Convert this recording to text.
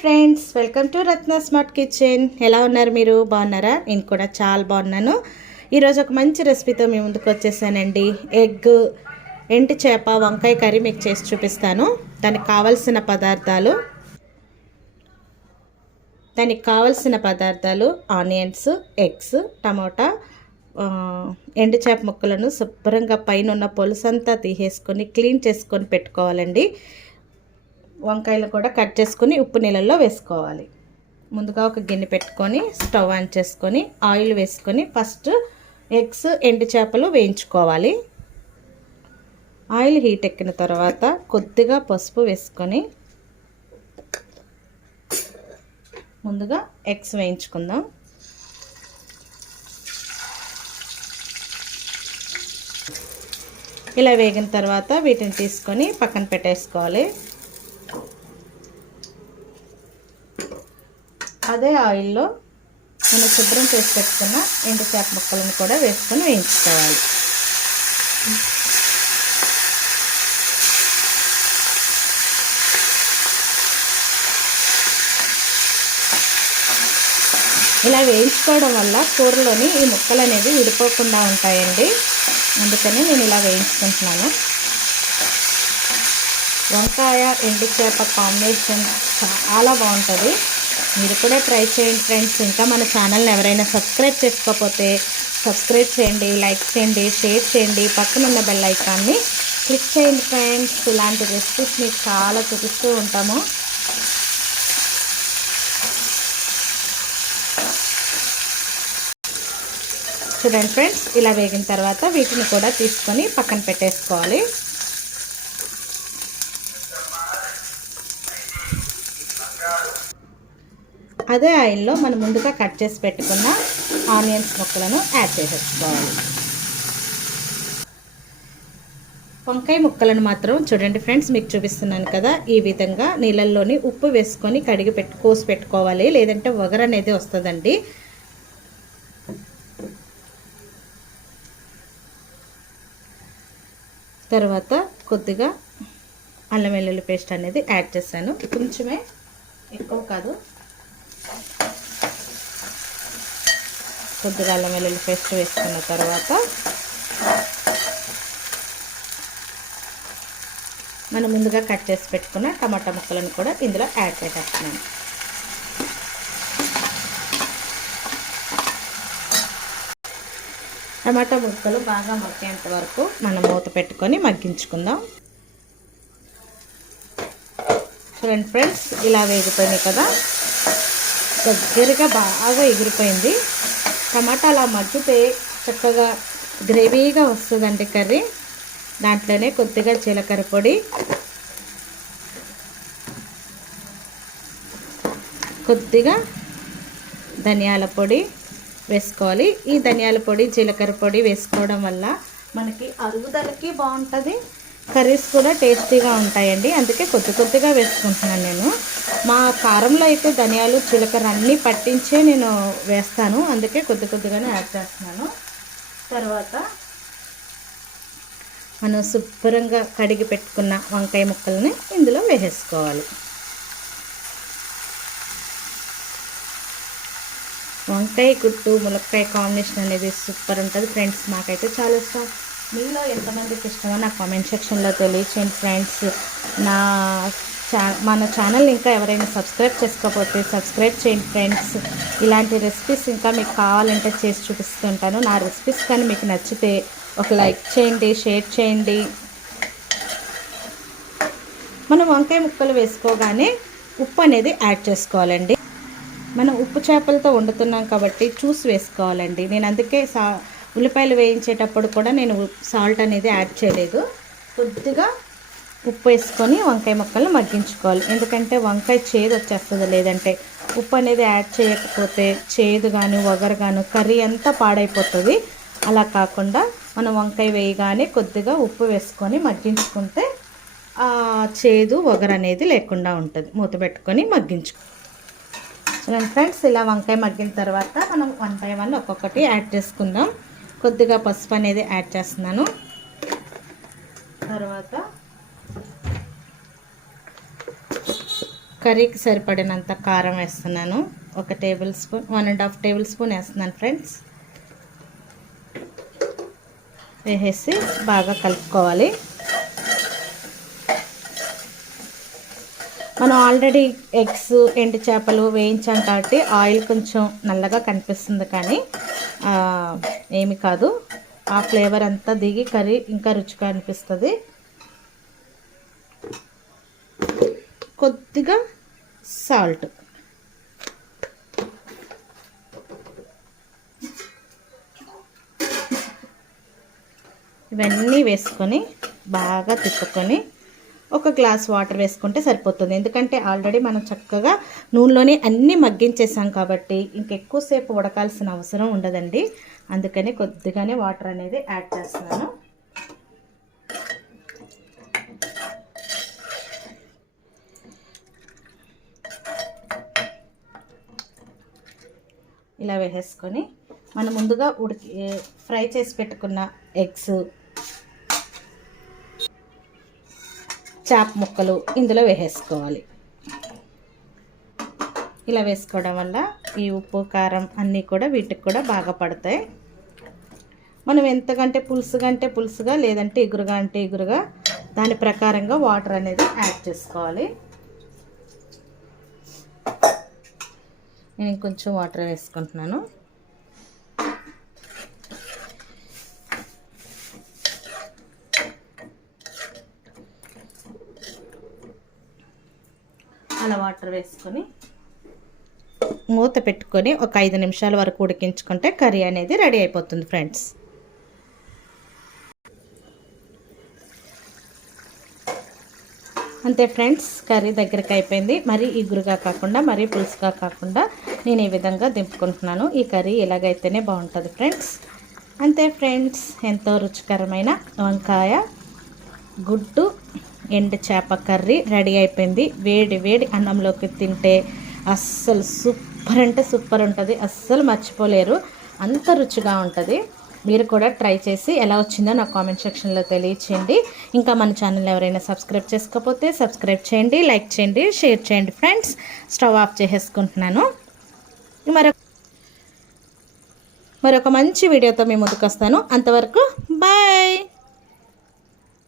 Friends welcome to Ratna smart kitchen. ఎలా ఉన్నారు మీరు? బాగున్నారా? నేను కూడా చాలా బాగున్నాను. ఈరోజు ఒక మంచి రెసిపీతో మీ ముందుకు వచ్చేసానండి. ఎగ్ ఎంటి చేప వంకాయ కర్రీ మీకు చేసి చూపిస్తాను. దానికి కావలసిన పదార్థాలు దానికి కావలసిన పదార్థాలు ఆనియన్స్ ఎగ్స్ టమోటా ఎండు చేప ముక్కలను శుభ్రంగా పైన ఉన్న పొలుసంతా తీసేసుకొని క్లీన్ చేసుకొని పెట్టుకోవాలండి. వంకాయలు కూడా కట్ చేసుకొని ఉప్పు నీళ్ళల్లో వేసుకోవాలి. ముందుగా ఒక గిన్నె పెట్టుకొని స్టవ్ ఆన్ చేసుకొని ఆయిల్ వేసుకొని ఫస్ట్ ఎగ్స్ ఎండు చేపలు వేయించుకోవాలి. ఆయిల్ హీట్ ఎక్కిన తర్వాత కొద్దిగా పసుపు వేసుకొని ముందుగా ఎగ్స్ వేయించుకుందాం. ఇలా వేగిన తర్వాత వీటిని తీసుకొని పక్కన పెట్టేసుకోవాలి. అదే ఆయిల్లో మనం శుభ్రం చేసి పెట్టుకున్న ఎండు చేప ముక్కలను కూడా వేసుకొని వేయించుకోవాలి. ఇలా వేయించుకోవడం వల్ల కూరలోని ఈ ముక్కలు అనేవి విడిపోకుండా ఉంటాయండి. అందుకని నేను ఇలా వేయించుకుంటున్నాను. వంకాయ ఎండు చేప కాంబినేషన్ చాలా బాగుంటుంది. మీరు కూడా ట్రై చేయండి ఫ్రెండ్స్. ఇంకా మన ఛానల్ని ఎవరైనా సబ్స్క్రైబ్ చేసుకోకపోతే సబ్స్క్రైబ్ చేయండి లైక్ చేయండి షేర్ చేయండి. పక్కన ఉన్న బెల్ ఐకాన్ని క్లిక్ చేయండి ఫ్రెండ్స్. ఇలాంటి రెసిపీస్ మీకు చాలా చూపిస్తూ ఉంటాము. చూడండి ఫ్రెండ్స్ ఇలా వేగిన తర్వాత వీటిని కూడా తీసుకొని పక్కన పెట్టేసుకోవాలి. అదే ఆయిల్లో మనం ముందుగా కట్ చేసి పెట్టుకున్న ఆనియన్స్ ముక్కలను యాడ్ చేసేసుకోవాలి. వంకాయ ముక్కలను మాత్రం చూడండి ఫ్రెండ్స్ మీకు చూపిస్తున్నాను కదా ఈ విధంగా నీళ్ళల్లోని ఉప్పు వేసుకొని కడిగి పెట్టు కోసి పెట్టుకోవాలి. లేదంటే వగర అనేది వస్తుందండి. తర్వాత కొద్దిగా అల్లం వెల్లుల్లి పేస్ట్ అనేది యాడ్ చేశాను. కొంచెమే ఎక్కువ కాదు కొద్దిగా అల్లం వెల్లుల్లి పేస్ట్ వేసుకున్న తర్వాత మనం ముందుగా కట్ చేసి పెట్టుకున్న టమాటా ముక్కలను కూడా ఇందులో యాడ్ చేసేస్తున్నాను. టమాటా ముక్కలు బాగా మగ్గేంత వరకు మనం మూత పెట్టుకొని మగ్గించుకుందాం. చూడండి ఫ్రెండ్స్ ఇలా వేగిపోయినాయి కదా. దగ్గరగా బాగా ఎగిరిపోయింది. టమాటా అలా మగ్గితే చక్కగా గ్రేవీగా వస్తుందండి కర్రీ. దాంట్లోనే కొద్దిగా జీలకర్ర పొడి. కొద్దిగా ధనియాల పొడి వేసుకోవాలి. ఈ ధనియాల పొడి జీలకర్ర పొడి వేసుకోవడం వల్ల మనకి అరుగుదలకి బాగుంటుంది. కర్రీస్ కూడా టేస్టీగా ఉంటాయండి. అందుకే కొద్ది కొద్దిగా వేసుకుంటున్నాను నేను. మా కారంలో అయితే ధనియాలు జీలకర్ర అన్నీ పట్టించే నేను వేస్తాను. అందుకే కొద్ది కొద్దిగానే యాడ్ చేస్తున్నాను. తర్వాత మనం శుభ్రంగా కడిగి పెట్టుకున్న వంకాయ ముక్కల్ని ఇందులో వేసేసుకోవాలి. వంకాయ గుట్టు ములక్కాయ కాంబినేషన్ అనేది సూపర్ ఉంటుంది. ఫ్రెండ్స్ నాకైతే చాలా ఇష్టం. మీలో ఎంతమందికి ఇష్టమో నా కామెంట్ సెక్షన్లో తెలియచేయండి ఫ్రెండ్స్ నా ఛా మన ఛానల్ ఇంకా ఎవరైనా సబ్స్క్రైబ్ చేసుకోకపోతే సబ్స్క్రైబ్ చేయండి ఫ్రెండ్స్ ఇలాంటి రెసిపీస్ ఇంకా మీకు కావాలంటే చేసి చూపిస్తుంటాను. నా రెసిపీస్ కానీ మీకు నచ్చితే ఒక లైక్ చేయండి షేర్ చేయండి. మనం వంకాయ ముక్కలు వేసుకోగానే ఉప్పు అనేది యాడ్ చేసుకోవాలండి. మనం ఉప్పు చేపలతో వండుతున్నాం కాబట్టి చూసి వేసుకోవాలండి. నేను అందుకే సా ఉల్లిపాయలు వేయించేటప్పుడు కూడా నేను సాల్ట్ అనేది యాడ్ చేయలేదు. కొద్దిగా ఉప్పు వేసుకొని వంకాయ ముక్కలు మగ్గించుకోవాలి. ఎందుకంటే వంకాయ చేదు వచ్చేస్తుంది లేదంటే ఉప్పు అనేది యాడ్ చేయకపోతే చేదు కానీ వగరు కానీ కర్రీ అంతా పాడైపోతుంది. అలా కాకుండా మనం వంకాయ వేయగానే కొద్దిగా ఉప్పు వేసుకొని మగ్గించుకుంటే ఆ చేదు వగరు అనేది లేకుండా ఉంటుంది. మూత పెట్టుకొని మగ్గించుకో. చూడండి ఫ్రెండ్స్ ఇలా వంకాయ మగ్గిన తర్వాత మనం వన్ బై వన్ ఒక్కొక్కటి యాడ్ చేసుకుందాం. కొద్దిగా పసుపు అనేది యాడ్ చేస్తున్నాను. తర్వాత కర్రీకి సరిపడినంత కారం వేస్తున్నాను. ఒక tablespoon one and half tablespoon వేస్తున్నాను ఫ్రెండ్స్. వేసేసి బాగా కలుపుకోవాలి. మనం ఆల్రెడీ ఎగ్స్ ఎండు చేపలు వేయించాం కాబట్టి ఆయిల్ కొంచెం నల్లగా కనిపిస్తుంది కానీ ఏమి కాదు. ఆ ఫ్లేవర్ అంతా దిగి కర్రీ ఇంకా రుచిగా అనిపిస్తుంది. కొద్దిగా సాల్ట్ ఇవన్నీ వేసుకొని బాగా తిప్పుకొని ఒక గ్లాస్ వాటర్ వేసుకుంటే సరిపోతుంది. ఎందుకంటే ఆల్రెడీ మనం చక్కగా నూనెలోనే అన్నీ మగ్గించేసాం కాబట్టి ఇంకెక్కువసేపు ఉడకాల్సిన అవసరం ఉండదండి. అందుకని కొద్దిగానే వాటర్ అనేది యాడ్ చేస్తున్నాను. ఇలా వేసేసుకొని మనం ముందుగా ఉడికి ఫ్రై చేసి పెట్టుకున్న ఎగ్స్ చాప్ ముక్కలు ఇందులో వేసేసుకోవాలి. ఇలా వేసుకోవడం వల్ల ఈ ఉప్పు కారం అన్నీ కూడా వీటికి కూడా బాగా పడతాయి. మనం ఎంతకంటే పులుసుగా అంటే పులుసుగా లేదంటే ఎగురుగా అంటే ఎగురుగా దాని ప్రకారంగా వాటర్ అనేది యాడ్ చేసుకోవాలి. నేను కొంచెం వాటర్ వేసుకుంటున్నాను. అలా వాటర్ వేసుకొని మూత పెట్టుకొని ఒక ఐదు నిమిషాల వరకు ఉడికించుకుంటే కర్రీ అనేది రెడీ అయిపోతుంది ఫ్రెండ్స్ అంతే ఫ్రెండ్స్ కర్రీ దగ్గరికి అయిపోయింది. మరి ఇగురుగా కాకుండా మరీ పులుసుగా కాకుండా నేను ఈ విధంగా దింపుకుంటున్నాను. ఈ కర్రీ ఇలాగైతేనే బాగుంటుంది ఫ్రెండ్స్ అంతే ఫ్రెండ్స్ ఎంతో రుచికరమైన వంకాయ గుడ్డు ఎండు చేప కర్రీ రెడీ అయిపోయింది. వేడి వేడి అన్నంలోకి తింటే అస్సలు సూపర్ అంటే సూపర్ ఉంటుంది. అస్సలు మర్చిపోలేరు. అంత రుచిగా ఉంటుంది. మీరు కూడా ట్రై చేసి ఎలా వచ్చిందో నా కామెంట్ సెక్షన్లో తెలియచేయండి. ఇంకా మన ఛానల్ ఎవరైనా సబ్స్క్రైబ్ చేసుకోకపోతే సబ్స్క్రైబ్ చేయండి లైక్ చేయండి షేర్ చేయండి ఫ్రెండ్స్. స్టవ్ ఆఫ్ చేసేసుకుంటున్నాను. మరొక మరొక మంచి వీడియోతో మేము ముందుకు వస్తాను. అంతవరకు బాయ్!